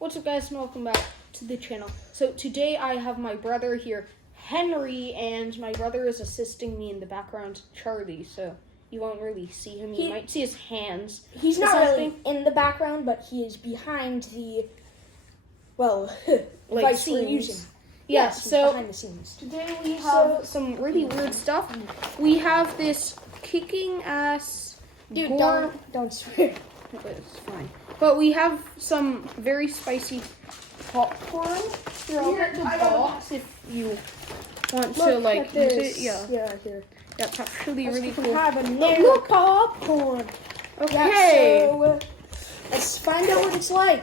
What's up, guys, and welcome back to the channel. So today I have my brother here, Henry, and my brother is assisting me in the background, Charlie, so you won't really see him. You might see his hands. He's not really in the background, but he is behind the, well, like device we're scenes. using. Yeah, Yes, he's so behind the scenes. today we have some really weird stuff. We have this kicking ass Dude, gore. don't swear. It's fine. But we have some very spicy popcorn. Here, I'll get the box if you want to like use it. Yeah, Yeah, here. that's actually Let's really can cool. have a popcorn. Okay, Yeah, so, let's find out what it's like.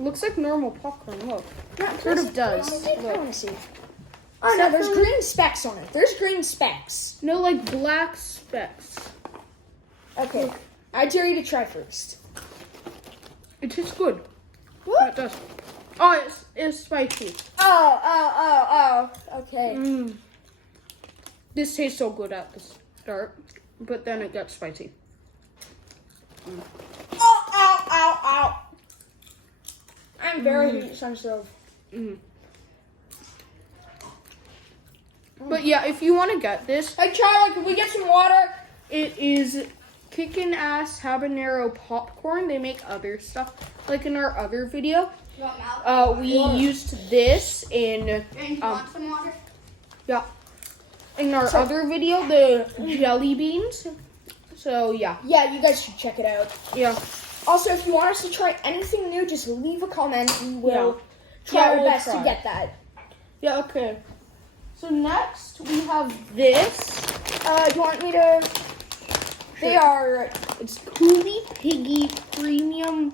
looks like normal popcorn. Look, Yeah, sort of does. I Look. want to see. Oh no, there's green specks on it. There's green specks. No, like black specks. Okay, I dare you to try first. It tastes good. What? Yeah, it does. Oh, it's spicy. Oh, okay. Mm. This tastes so good at the start, but then it gets spicy. Ow. I'm very heat sensitive. Mm. But yeah, if you want to get this, Hey, Charlie, can we get some water? it is Kickin' Ass Habanero Popcorn. They make other stuff. Like in our other video, we used this in some water? yeah. In our other video, the jelly beans. So yeah, Yeah, you guys should check it out. yeah. Also, if you want us to try anything new, just leave a comment. We will Yeah, try our we'll best try. to get that. Yeah, okay. So next we have this. You want me to? They are It's Coulis Piggy Premium.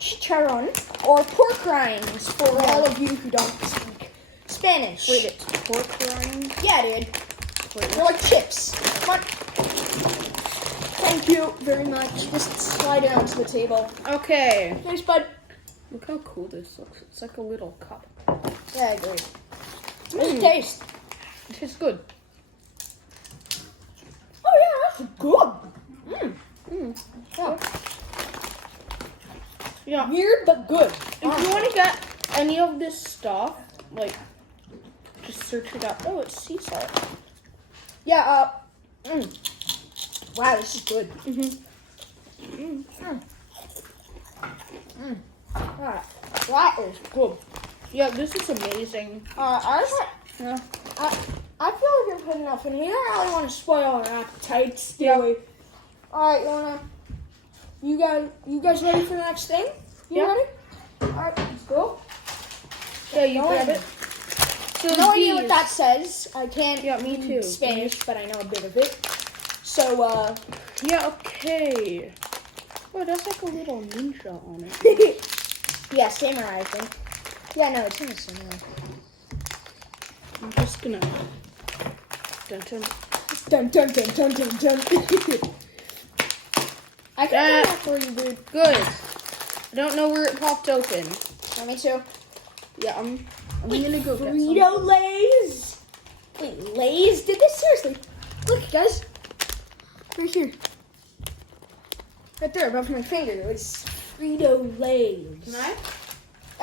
chicharron or pork rinds for all of you who don't speak Spanish. Wait, it's pork rinds. Yeah, dude. Wait, They're like chips. Come on. Thank you very much. Just slide it onto the table. okay. Thanks, bud. Look how cool this looks. It's like a little cup. Yeah, I agree. How's it taste? It tastes good. Oh yeah, that's good. Yeah. Yeah. Weird but good. If you want to get any of this stuff, like, just search it up. Oh, it's sea salt. Yeah. Wow, this is good. That is good. Yeah, this is amazing. I Yeah. feel like you're putting enough in. We don't really want to spoil our appetites, do Yeah. we? All right, you guys ready for the next thing? You Yeah. ready? All right, let's go. Yeah, you No grab idea. it. So No idea these- what that says. I can't Yeah, me read too. Spanish, but I know a bit of it. So, Yeah, okay. Oh, that's like a little ninja on it. yeah, samurai, I think. Yeah, no, it's in the samurai. I'm just gonna. Dun, dun. Dun dun dun dun dun dun. I can do that for you, dude. Good. I don't know where it popped open. Me too. Yeah, I'm gonna go get some. Frito Lays. Wait, Lays did this seriously? Look, guys. Right here. Right there, above my finger. It's Frito Lays. Can I?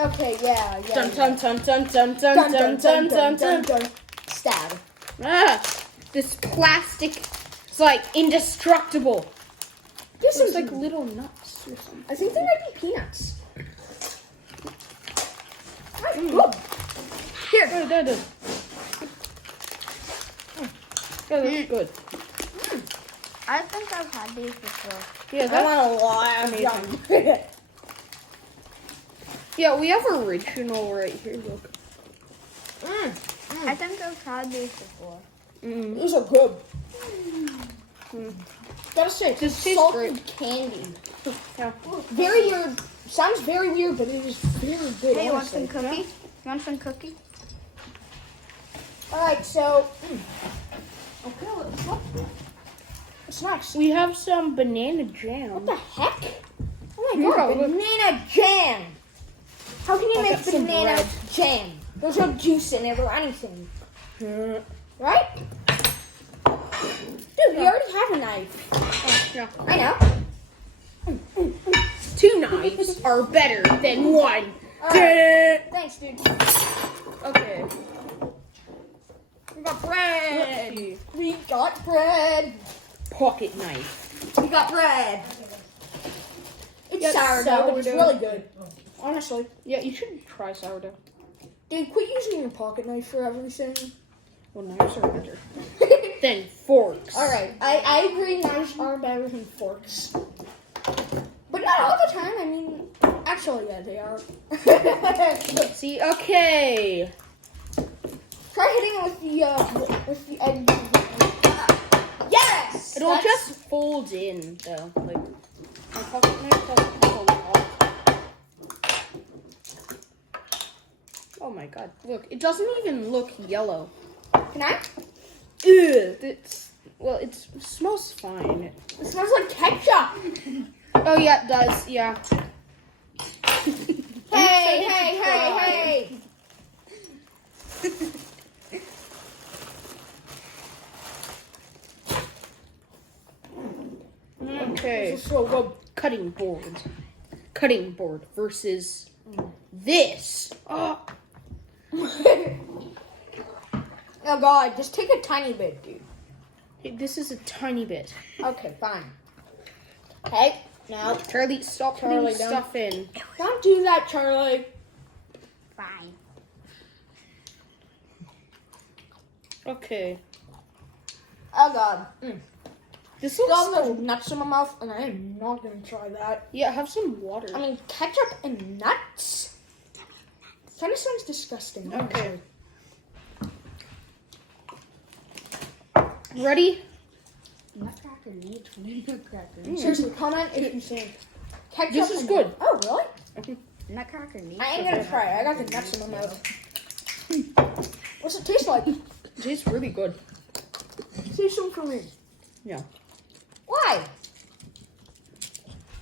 Okay, yeah. Dun dun dun dun dun dun dun dun dun dun. dun. Stab. Ah, this plastic is like indestructible. This It's is like little nuts or something. I think they might be peanuts. Look. Here. Oh, that is. Yeah, that's good. I think I've had these before. Yeah, I that's want a lot of amazing. them. yeah. We have original right here. Look. I think I've had these before. Mm. These are good. Gotta say, This tastes salted great. candy. Yeah. Very weird. Sounds very weird, but it is very good. Hey, you want honestly. some cookie? You want some cookie? All right, so. Okay, let's look. What's next? We have some banana jam. What the heck? Oh my Here, god, look. banana jam! How can you I make got some banana bread. jam? There's no juice in it or anything. Right? Dude, we already have a knife. Yeah. I know. 2 knives are better than 1. Alright. Thanks, dude. Okay. We got bread. Let's see. We got bread. Pocket knife. We got bread. It's Yeah, sourdough, but it's sourdough. really good. Honestly. Yeah, you should try sourdough. Dude, quit using your pocket knife for everything. Well, knives are better than forks. Alright, I agree knives are better than forks. But not all the time, I mean, actually, yeah, they are. Let's see. Okay. Try hitting it with the edge. Yes! It'll That's- just fold in, though. Like, my pocket knife doesn't have a lot. Oh my god. Look, it doesn't even look yellow. Can I? Ugh. It smells fine. It smells like ketchup. Oh, yeah, it does. Yeah. Hey. Okay. This is so good. Cutting board versus this. Oh, Oh god, just take a tiny bit, dude. this is a tiny bit. Okay, fine. Okay, now Charlie, stop putting Charlie, don't. stuff in. don't do that, Charlie. Fine. Okay. Oh god. This Still looks have so... those nuts in my mouth, and I am not gonna try that. Yeah, have some water. I mean, ketchup and nuts? Kind of sounds disgusting. Okay. Ready? Nutcracker needs nutcracker. Seriously, comment if you think ketchup. This is and- good. Oh, really? Nutcracker needs. I ain't gonna try it. I got the nuts in my mouth. What's it taste like? It tastes really good. Say some for me. Yeah. Why?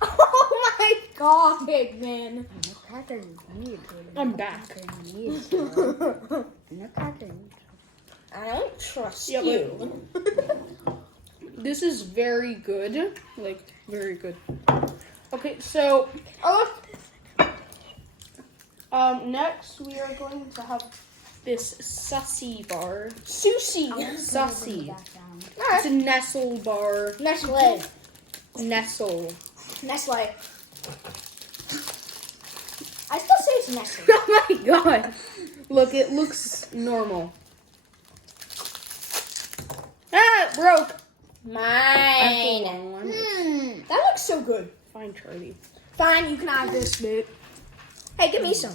Oh my god, man. Nutcracker needs. I'm back. Nutcracker needs. I don't trust Yeah, you. This is very good. Like, very good. Okay, so, Oh, next we are going to have this sussy bar. sushi. Sussy. It's Alright. a Nestle bar. Nestle. Nestle. Nestle. I still say it's Nestle. Oh my god. Look, it looks normal. Ah, it broke. I pulled Mine. one. That looks so good. Fine, Charlie. Fine, you can have this bit. Hey, give me some.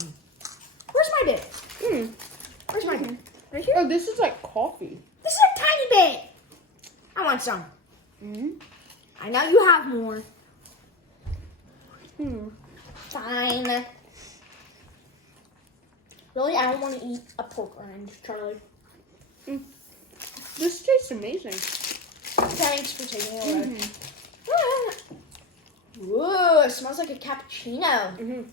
Where's my bit? Where's my bit? Right here? Oh, this is like coffee. This is a tiny bit. I want some. I know you have more. Fine. Really, I don't want to eat a pork rind, Charlie. This tastes amazing. Thanks for taking it away. Whoa, it smells like a cappuccino.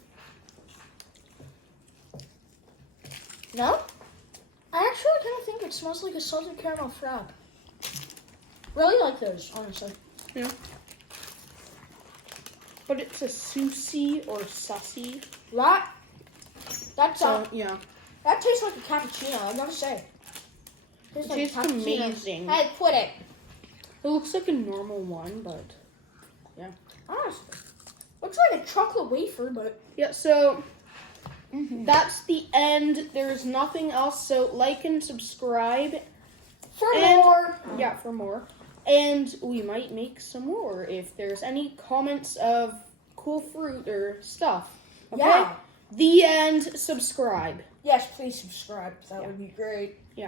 No? I actually kind of think it smells like a salted caramel frap. Really like those, honestly. Yeah. But it's a sushi or sussy. That's So, yeah. that tastes like a cappuccino, I gotta say. Tastes like a Tastes cappuccino. amazing. Hey, quit it. It looks like a normal one, but Honestly. Looks like a chocolate wafer, but yeah, so that's the end. There's nothing else. So like and subscribe. for And- more. Yeah, for more. And we might make some more if there's any comments of cool fruit or stuff. Okay? Yeah. The end. Subscribe. Yes, please subscribe. That would be great. Yeah.